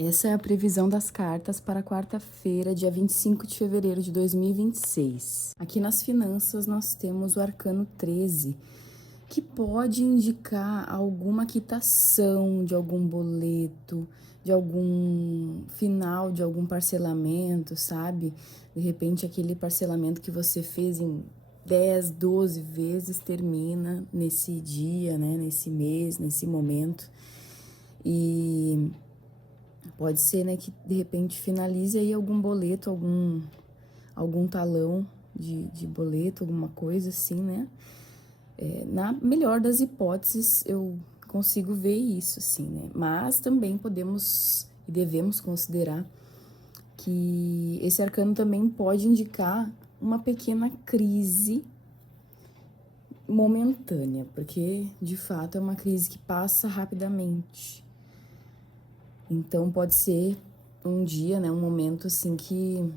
Essa é a previsão das cartas para quarta-feira, dia 25 de fevereiro de 2026. Aqui nas finanças nós temos o arcano 13, que pode indicar alguma quitação de algum boleto, de algum final de algum parcelamento, sabe? De repente aquele parcelamento que você fez em 10, 12 vezes termina nesse dia, né? Nesse mês, nesse momento. E pode ser, né, que de repente finalize aí algum boleto, algum talão de boleto, alguma coisa assim, né? Na melhor das hipóteses, eu consigo ver isso, assim, né? Mas também podemos e devemos considerar que esse arcano também pode indicar uma pequena crise momentânea, porque de fato é uma crise que passa rapidamente. Então pode ser um dia, né, um momento assim que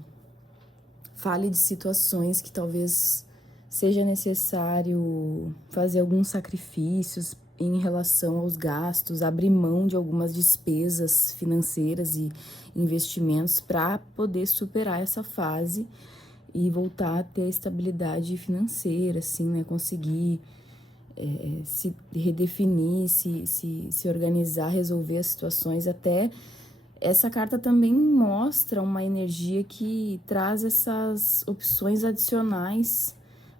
fale de situações que talvez seja necessário fazer alguns sacrifícios em relação aos gastos, abrir mão de algumas despesas financeiras e investimentos para poder superar essa fase e voltar a ter estabilidade financeira, assim, né, conseguir se redefinir, se organizar, resolver as situações. Até essa carta também mostra uma energia que traz essas opções adicionais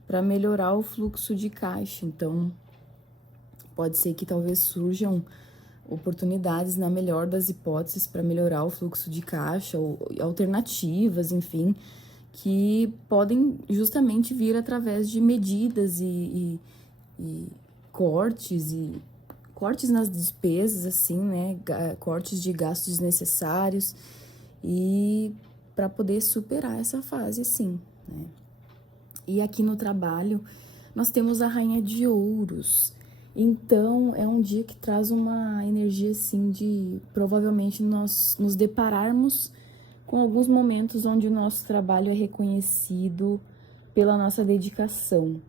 para melhorar o fluxo de caixa. Então, pode ser que talvez surjam oportunidades, na melhor das hipóteses, para melhorar o fluxo de caixa, ou alternativas, enfim, que podem justamente vir através de medidas e cortes nas despesas, assim, né? Cortes de gastos desnecessários e para poder superar essa fase, sim, né? E aqui no trabalho nós temos a Rainha de Ouros. Então é um dia que traz uma energia assim de provavelmente nós nos depararmos com alguns momentos onde o nosso trabalho é reconhecido pela nossa dedicação,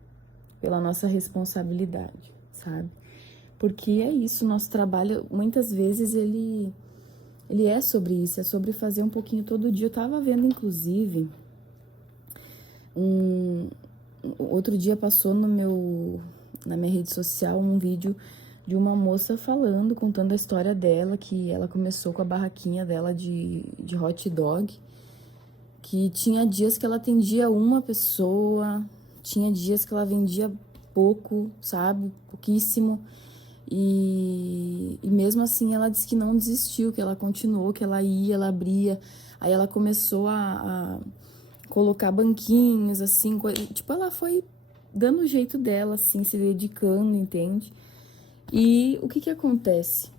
pela nossa responsabilidade, sabe? Porque é isso, nosso trabalho, muitas vezes ele é sobre isso, é sobre fazer um pouquinho todo dia. Eu tava vendo, inclusive, outro dia passou na minha rede social um vídeo de uma moça falando, contando a história dela, que ela começou com a barraquinha dela de hot dog, que tinha dias que ela atendia uma pessoa, tinha dias que ela vendia pouco, sabe? Pouquíssimo. E mesmo assim ela disse que não desistiu, que ela continuou, que ela ia, ela abria. Aí ela começou a colocar banquinhos, assim, tipo, ela foi dando o jeito dela, assim, se dedicando, entende? E o que que acontece?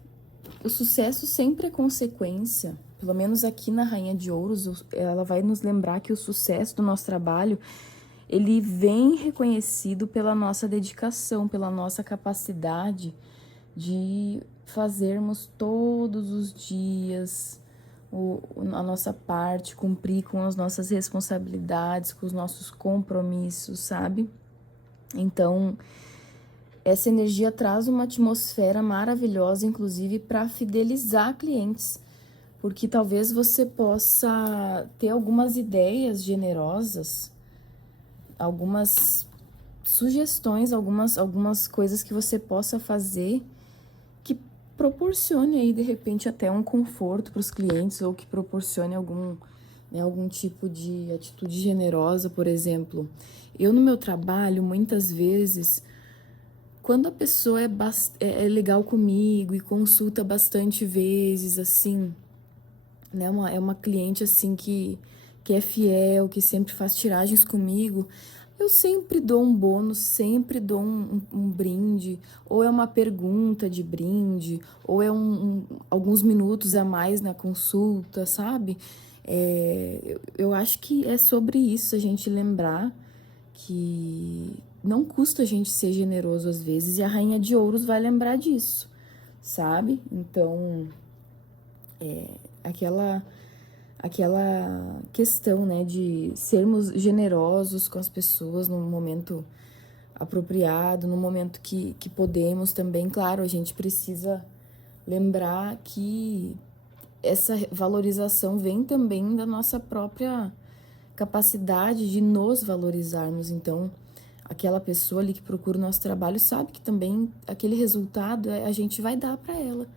O sucesso sempre é consequência, pelo menos aqui na Rainha de Ouros, ela vai nos lembrar que o sucesso do nosso trabalho, ele vem reconhecido pela nossa dedicação, pela nossa capacidade de fazermos todos os dias a nossa parte, cumprir com as nossas responsabilidades, com os nossos compromissos, sabe? Então, essa energia traz uma atmosfera maravilhosa, inclusive para fidelizar clientes, porque talvez você possa ter algumas ideias generosas, algumas sugestões, algumas coisas que você possa fazer que proporcione aí de repente até um conforto para os clientes ou que proporcione algum tipo de atitude generosa, por exemplo. Eu no meu trabalho, muitas vezes, quando a pessoa é legal comigo e consulta bastante vezes, assim, né, é uma cliente assim que é fiel, que sempre faz tiragens comigo, eu sempre dou um bônus, sempre dou um brinde, ou é uma pergunta de brinde, ou é alguns minutos a mais na consulta, sabe? Eu acho que é sobre isso, a gente lembrar que não custa a gente ser generoso às vezes, e a Rainha de Ouros vai lembrar disso, sabe? Então, aquela questão, né, de sermos generosos com as pessoas no momento apropriado, no momento que podemos também. Claro, a gente precisa lembrar que essa valorização vem também da nossa própria capacidade de nos valorizarmos. Então, aquela pessoa ali que procura o nosso trabalho sabe que também aquele resultado a gente vai dar para ela.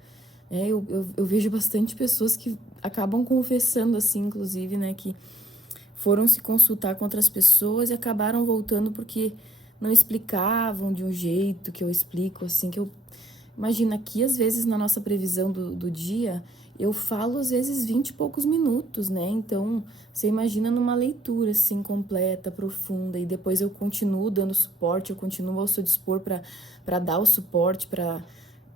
Eu vejo bastante pessoas que acabam confessando assim, inclusive, né, que foram se consultar com outras pessoas e acabaram voltando porque não explicavam de um jeito que eu explico, assim, que eu... Imagina aqui, às vezes, na nossa previsão do dia, eu falo, às vezes, 20 e poucos minutos, né? Então, você imagina numa leitura, assim, completa, profunda, e depois eu continuo dando suporte, eu continuo ao seu dispor para dar o suporte,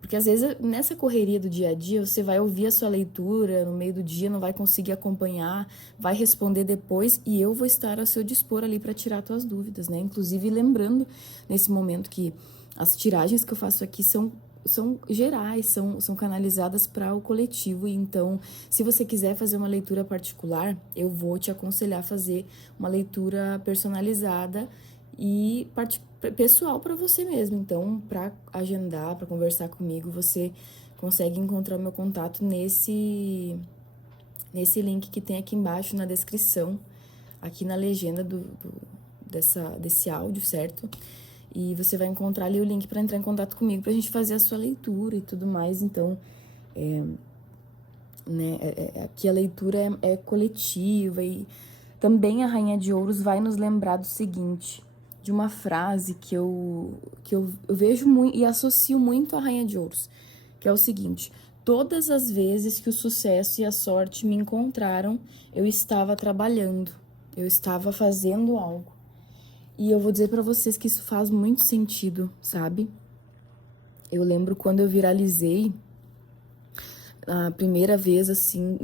porque às vezes nessa correria do dia a dia você vai ouvir a sua leitura no meio do dia, não vai conseguir acompanhar, vai responder depois e eu vou estar ao seu dispor ali para tirar suas dúvidas, né? Inclusive lembrando nesse momento que as tiragens que eu faço aqui são gerais, são canalizadas para o coletivo. E então, se você quiser fazer uma leitura particular, eu vou te aconselhar a fazer uma leitura personalizada e pessoal para você mesmo. Então, para agendar, para conversar comigo, você consegue encontrar o meu contato nesse link que tem aqui embaixo na descrição, aqui na legenda desse áudio, certo? E você vai encontrar ali o link para entrar em contato comigo, para a gente fazer a sua leitura e tudo mais. Então, aqui a leitura é coletiva e também a Rainha de Ouros vai nos lembrar do seguinte, de uma frase que eu vejo muito e associo muito à Rainha de Ouros, que é o seguinte: todas as vezes que o sucesso e a sorte me encontraram, eu estava trabalhando, eu estava fazendo algo. E eu vou dizer pra vocês que isso faz muito sentido, sabe? Eu lembro quando eu viralizei a primeira vez, assim,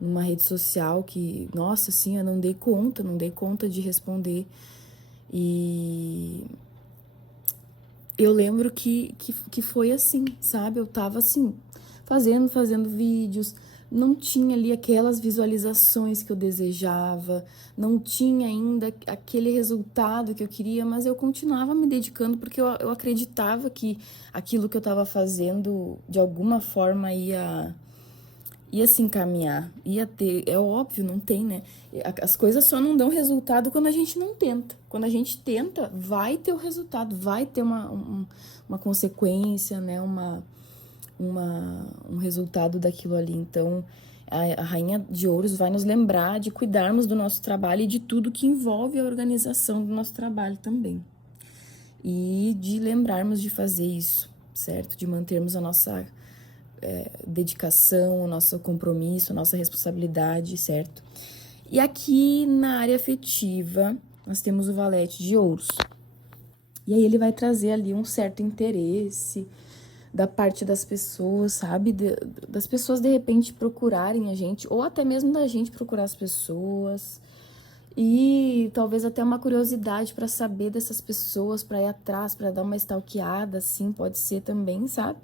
numa rede social que, nossa, assim, eu não dei conta de responder. E eu lembro que foi assim, sabe? Eu tava, assim, fazendo vídeos, não tinha ali aquelas visualizações que eu desejava, não tinha ainda aquele resultado que eu queria, mas eu continuava me dedicando porque eu acreditava que aquilo que eu estava fazendo, de alguma forma, ia se encaminhar, ia ter, é óbvio, não tem, né? As coisas só não dão resultado quando a gente não tenta. Quando a gente tenta, vai ter o resultado, vai ter uma consequência, né? Um resultado daquilo ali. Então, a Rainha de Ouros vai nos lembrar de cuidarmos do nosso trabalho e de tudo que envolve a organização do nosso trabalho também. E de lembrarmos de fazer isso, certo? De mantermos a nossa dedicação, o nosso compromisso, a nossa responsabilidade, certo? E aqui na área afetiva, nós temos o Valete de Ouros. E aí ele vai trazer ali um certo interesse da parte das pessoas, sabe? Das pessoas, de repente, procurarem a gente, ou até mesmo da gente procurar as pessoas. E talvez até uma curiosidade para saber dessas pessoas, para ir atrás, para dar uma stalkeada, assim, pode ser também, sabe?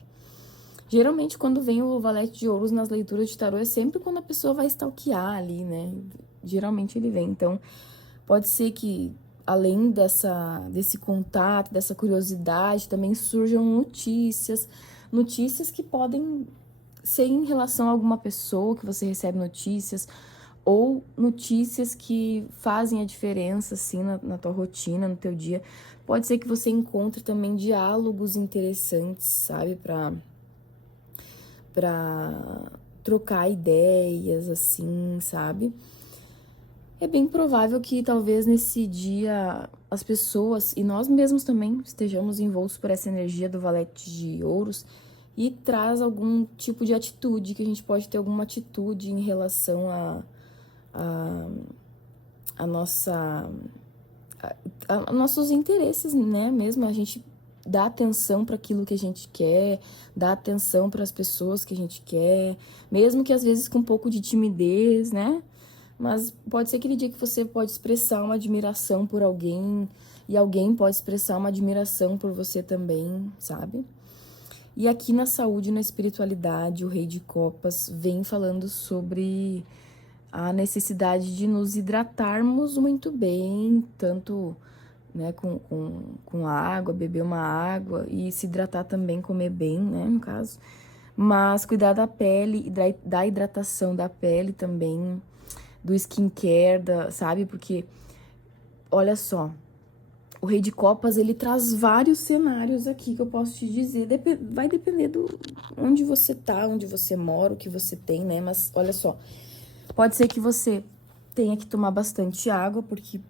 Geralmente, quando vem o Valete de Ouros nas leituras de tarô, é sempre quando a pessoa vai stalkear ali, né? Geralmente ele vem. Então, pode ser que, além desse contato, dessa curiosidade, também surjam notícias que podem ser em relação a alguma pessoa que você recebe notícias, ou notícias que fazem a diferença, assim, na tua rotina, no teu dia. Pode ser que você encontre também diálogos interessantes, sabe? Para trocar ideias, assim, sabe? É bem provável que talvez nesse dia as pessoas, e nós mesmos também, estejamos envoltos por essa energia do Valete de Ouros e traz algum tipo de atitude, que a gente pode ter alguma atitude em relação a nossos interesses, né? Mesmo a gente dá atenção para aquilo que a gente quer, dá atenção para as pessoas que a gente quer, mesmo que às vezes com um pouco de timidez, né? Mas pode ser aquele dia que você pode expressar uma admiração por alguém e alguém pode expressar uma admiração por você também, sabe? E aqui na saúde e na espiritualidade, o Rei de Copas vem falando sobre a necessidade de nos hidratarmos muito bem, tanto, né, com água, beber uma água e se hidratar também, comer bem, né, no caso. Mas cuidar da pele e da hidratação da pele também, do skincare, sabe? Porque, olha só, o Rei de Copas, ele traz vários cenários aqui que eu posso te dizer. Vai depender do onde você tá, onde você mora, o que você tem, né? Mas olha só, pode ser que você tenha que tomar bastante água, porque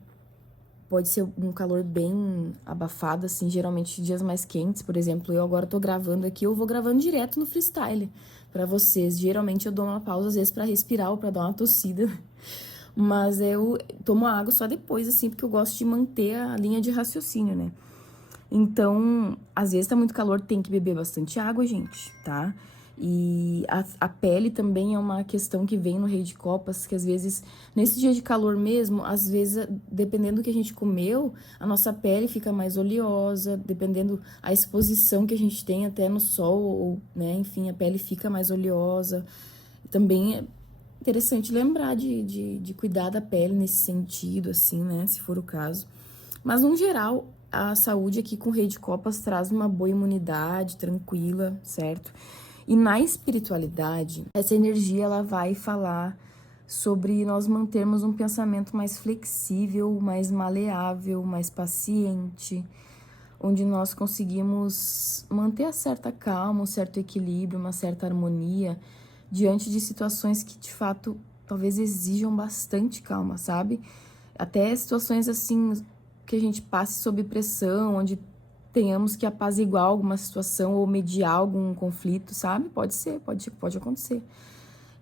pode ser um calor bem abafado, assim, geralmente dias mais quentes. Por exemplo, eu agora tô gravando aqui, eu vou gravando direto no freestyle pra vocês. Geralmente eu dou uma pausa, às vezes, pra respirar ou pra dar uma tossida. Mas eu tomo água só depois, assim, porque eu gosto de manter a linha de raciocínio, né? Então, às vezes tá muito calor, tem que beber bastante água, gente, tá? E a pele também é uma questão que vem no Rei de Copas, que às vezes, nesse dia de calor mesmo, às vezes, dependendo do que a gente comeu, a nossa pele fica mais oleosa, dependendo a exposição que a gente tem até no sol, ou, né, enfim, a pele fica mais oleosa. Também é interessante lembrar de cuidar da pele nesse sentido, assim, né, se for o caso. Mas, no geral, a saúde aqui com o Rei de Copas traz uma boa imunidade, tranquila, certo? E na espiritualidade, essa energia ela vai falar sobre nós mantermos um pensamento mais flexível, mais maleável, mais paciente, onde nós conseguimos manter a certa calma, um certo equilíbrio, uma certa harmonia diante de situações que de fato talvez exijam bastante calma, sabe? Até situações assim que a gente passe sob pressão, onde tenhamos que apaziguar alguma situação ou mediar algum conflito, sabe? Pode ser, pode acontecer.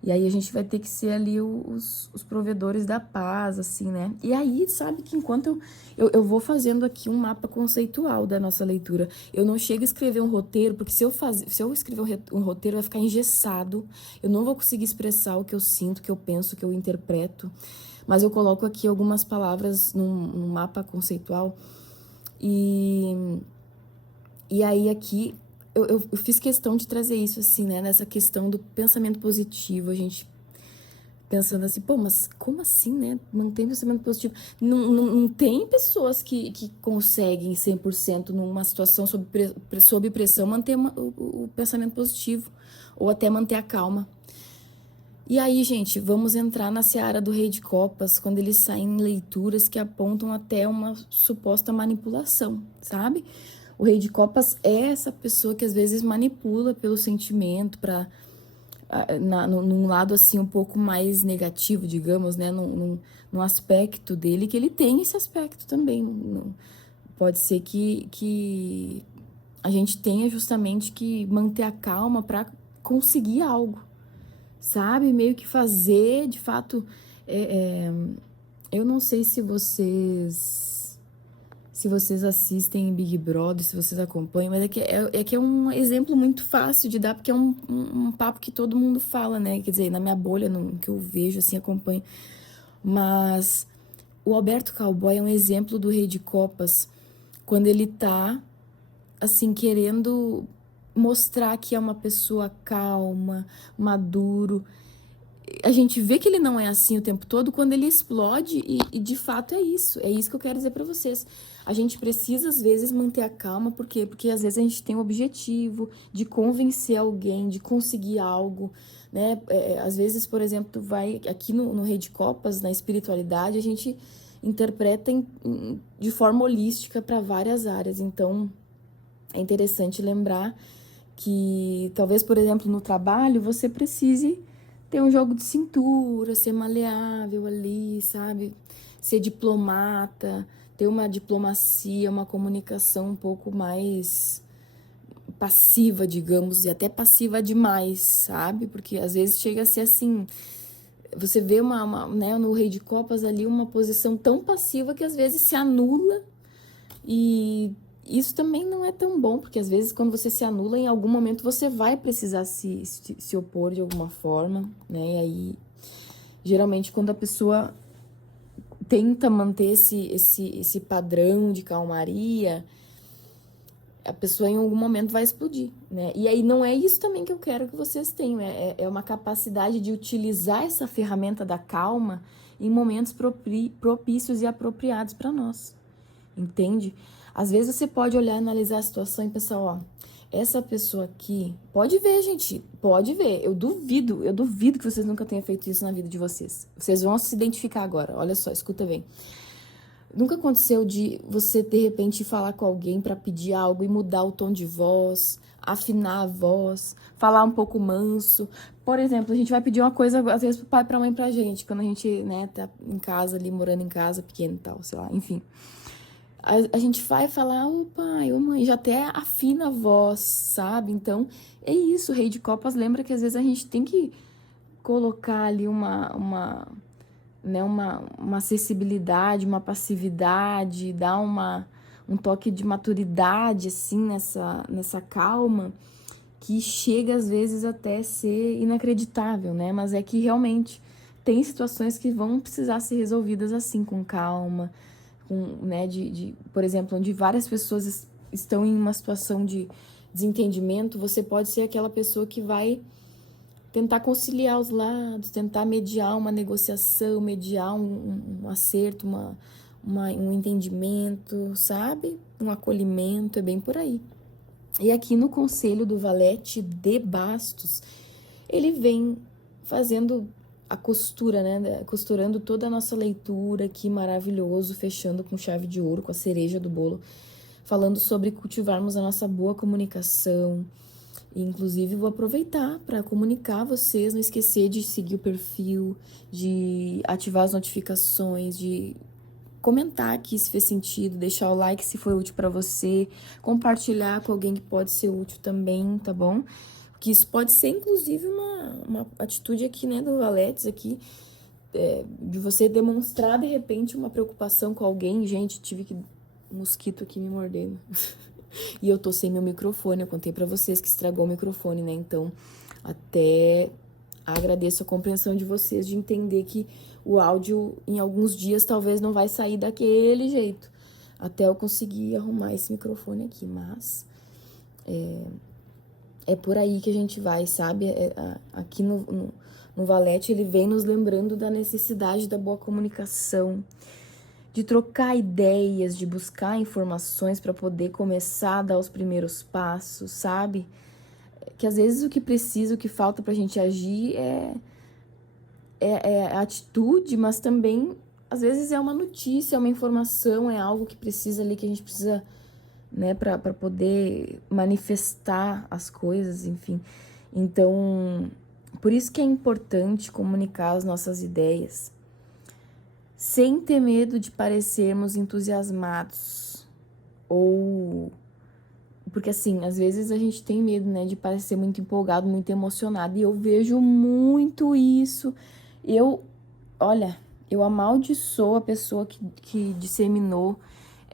E aí a gente vai ter que ser ali os provedores da paz, assim, né? E aí, sabe que enquanto eu vou fazendo aqui um mapa conceitual da nossa leitura, eu não chego a escrever um roteiro, porque se eu escrever um roteiro, vai ficar engessado, eu não vou conseguir expressar o que eu sinto, o que eu penso, o que eu interpreto. Mas eu coloco aqui algumas palavras num mapa conceitual e aí aqui eu fiz questão de trazer isso assim, né? Nessa questão do pensamento positivo, a gente pensando assim, pô, mas como assim, né? Mantém pensamento positivo. Não tem pessoas que conseguem 100% numa situação sob pressão manter o pensamento positivo ou até manter a calma. E aí, gente, vamos entrar na seara do Rei de Copas, quando eles saem em leituras que apontam até uma suposta manipulação, sabe? O Rei de Copas é essa pessoa que às vezes manipula pelo sentimento, num lado assim um pouco mais negativo, digamos, né? Num aspecto dele, que ele tem esse aspecto também. Pode ser que a gente tenha justamente que manter a calma para conseguir algo, sabe? Meio que fazer, de fato, eu não sei se vocês assistem Big Brother, se vocês acompanham, mas é que é um exemplo muito fácil de dar, porque é um papo que todo mundo fala, né? Quer dizer, na minha bolha, no que eu vejo, assim, acompanho. Mas o Alberto Cowboy é um exemplo do Rei de Copas, quando ele tá, assim, querendo mostrar que é uma pessoa calma, maduro. A gente vê que ele não é assim o tempo todo quando ele explode e de fato é isso que eu quero dizer pra vocês. A gente precisa às vezes manter a calma, por quê? Porque às vezes a gente tem o objetivo de convencer alguém, de conseguir algo, né? Às vezes, por exemplo, tu vai aqui no Rei de Copas, na espiritualidade, a gente interpreta de forma holística para várias áreas. Então, é interessante lembrar que talvez, por exemplo, no trabalho, você precise ter um jogo de cintura, ser maleável ali, sabe? Ser diplomata, ter uma diplomacia, uma comunicação um pouco mais passiva, digamos, e até passiva demais, sabe? Porque às vezes chega a ser assim, você vê né, no Rei de Copas ali uma posição tão passiva que às vezes se anula e isso também não é tão bom, porque às vezes quando você se anula, em algum momento você vai precisar se opor de alguma forma, né? E aí, geralmente, quando a pessoa tenta manter esse padrão de calmaria, a pessoa em algum momento vai explodir, né? E aí não é isso também que eu quero que vocês tenham, é uma capacidade de utilizar essa ferramenta da calma em momentos propícios e apropriados para nós, entende? Às vezes você pode olhar, analisar a situação e pensar, ó, Essa pessoa aqui, pode ver, gente, pode ver. Eu duvido que vocês nunca tenham feito isso na vida de vocês. Vocês vão se identificar agora, olha só, escuta bem. Nunca aconteceu de você, de repente, falar com alguém pra pedir algo e mudar o tom de voz, afinar a voz, falar um pouco manso. Por exemplo, a gente vai pedir uma coisa, às vezes, pro pai, pra mãe, pra gente, quando a gente, né, tá em casa ali, morando em casa, pequeno e tal, sei lá, enfim. A gente vai falar, ô pai, ô mãe, já até afina a voz, sabe? Então, é isso, o Rei de Copas lembra que às vezes a gente tem que colocar ali né, uma acessibilidade, uma passividade, dar um toque de maturidade, assim, nessa calma, que chega às vezes até ser inacreditável, né? Mas é que realmente tem situações que vão precisar ser resolvidas assim, com calma, né, por exemplo, onde várias pessoas estão em uma situação de desentendimento, você pode ser aquela pessoa que vai tentar conciliar os lados, tentar mediar uma negociação, mediar um acerto, um entendimento, sabe? Um acolhimento, é bem por aí. E aqui no Conselho do Valete de Bastos, ele vem fazendo a costura, né? Costurando toda a nossa leitura aqui, maravilhoso, fechando com chave de ouro, com a cereja do bolo, falando sobre cultivarmos a nossa boa comunicação. E, inclusive, vou aproveitar para comunicar a vocês, não esquecer de seguir o perfil, de ativar as notificações, de comentar aqui se fez sentido, deixar o like se foi útil para você, compartilhar com alguém que pode ser útil também, tá bom? Porque isso pode ser, inclusive, uma atitude aqui, né, do Valetes aqui, de você demonstrar, de repente, uma preocupação com alguém. Gente, tive um mosquito aqui me mordendo. E eu tô sem meu microfone, eu contei pra vocês que estragou o microfone, né? Então, até agradeço a compreensão de vocês de entender que o áudio, em alguns dias, talvez não vai sair daquele jeito. Até eu conseguir arrumar esse microfone aqui, mas é por aí que a gente vai, sabe? Aqui no Valete, ele vem nos lembrando da necessidade da boa comunicação, de trocar ideias, de buscar informações para poder começar a dar os primeiros passos, sabe? Que às vezes o que precisa, o que falta pra gente agir é a atitude, mas também às vezes é uma notícia, é uma informação, é algo que precisa ali, que a gente precisa, né, para poder manifestar as coisas, enfim. Então, por isso que é importante comunicar as nossas ideias, sem ter medo de parecermos entusiasmados. Ou... Porque, assim, às vezes a gente tem medo, né, de parecer muito empolgado, muito emocionado. E eu vejo muito isso. Olha, eu amaldiçoo a pessoa que disseminou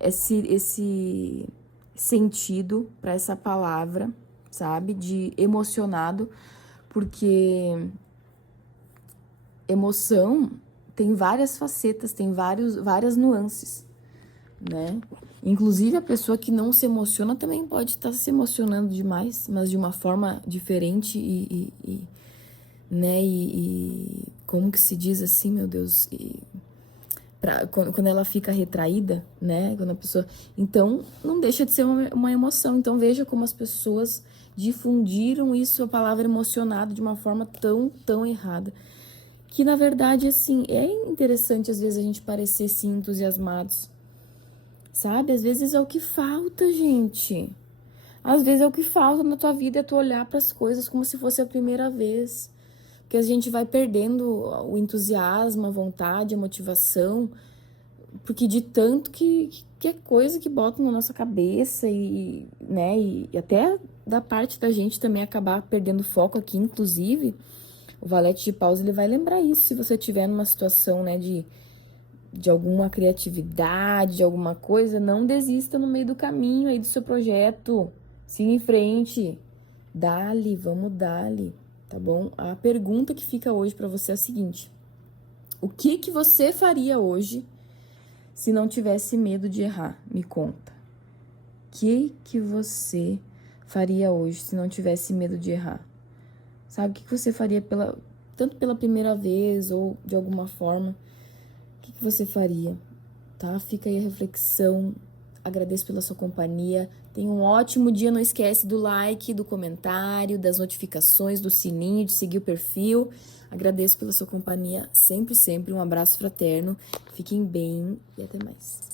esse sentido para essa palavra, sabe? De emocionado. Porque emoção tem várias facetas, tem várias nuances, né? Inclusive, a pessoa que não se emociona também pode estar se emocionando demais, mas de uma forma diferente né? Como que se diz assim, meu Deus? Quando ela fica retraída, né? Quando a pessoa... Então, não deixa de ser uma emoção. Então, veja como as pessoas difundiram isso, a palavra emocionado, de uma forma tão errada. Que, na verdade, assim, é interessante, às vezes, a gente parecer, sim, entusiasmados. Sabe? Às vezes é o que falta, gente. Às vezes é o que falta na tua vida, é tu olhar para as coisas como se fosse a primeira vez. Porque a gente vai perdendo o entusiasmo, a vontade, a motivação, porque de tanto que é coisa que botam na nossa cabeça né, e até da parte da gente também acabar perdendo foco aqui, inclusive, o Valete de Paus, ele vai lembrar isso, se você estiver numa situação, né, de alguma criatividade, de alguma coisa, não desista no meio do caminho aí do seu projeto. Siga em frente. Dá-lhe, vamos dar-lhe, tá bom? A pergunta que fica hoje pra você é a seguinte: o que você faria hoje se não tivesse medo de errar? Me conta. O que você faria hoje se não tivesse medo de errar? Sabe, o que você faria tanto pela primeira vez ou de alguma forma? O que você faria? Tá? Fica aí a reflexão. Agradeço pela sua companhia. Tenha um ótimo dia. Não esquece do like, do comentário, das notificações, do sininho, de seguir o perfil. Agradeço pela sua companhia sempre, sempre. Um abraço fraterno. Fiquem bem e até mais.